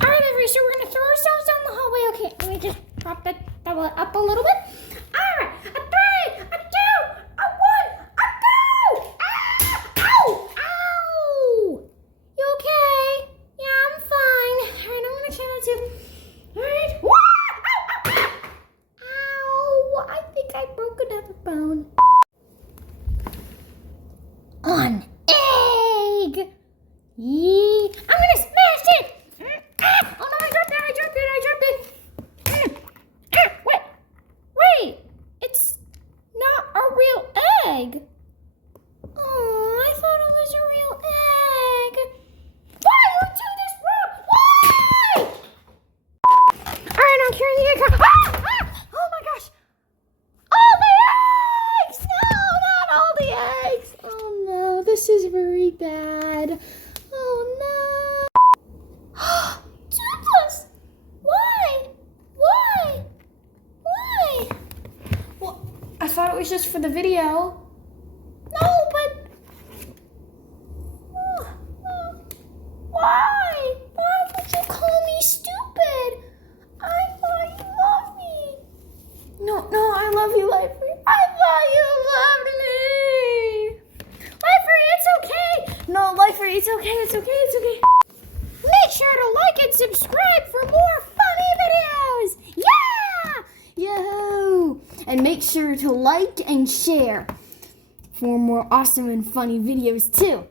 Alright, everybody, so we're going to throw ourselves down the hallway. Okay, let me just prop that up a little bit. Alright, a 3, a 2, a 1, a go! Ah! Ow! Ow! You okay? Yeah, I'm fine. Alright, I'm going to try that too. Alright. Ow! Ow! Ow! I think I broke another bone. On egg! Yee! I'm going to smash it! Oh no, I dropped it! Wait! It's was just for the video. No, but... Why? Why would you call me stupid? I thought you loved me. No, I love you, Lifer. I thought you loved me. Lifer, it's okay. No, Lifer, it's okay. Make sure to like and subscribe for more funny videos. Yeah! Yahoo! And make sure to like and share for more awesome and funny videos too.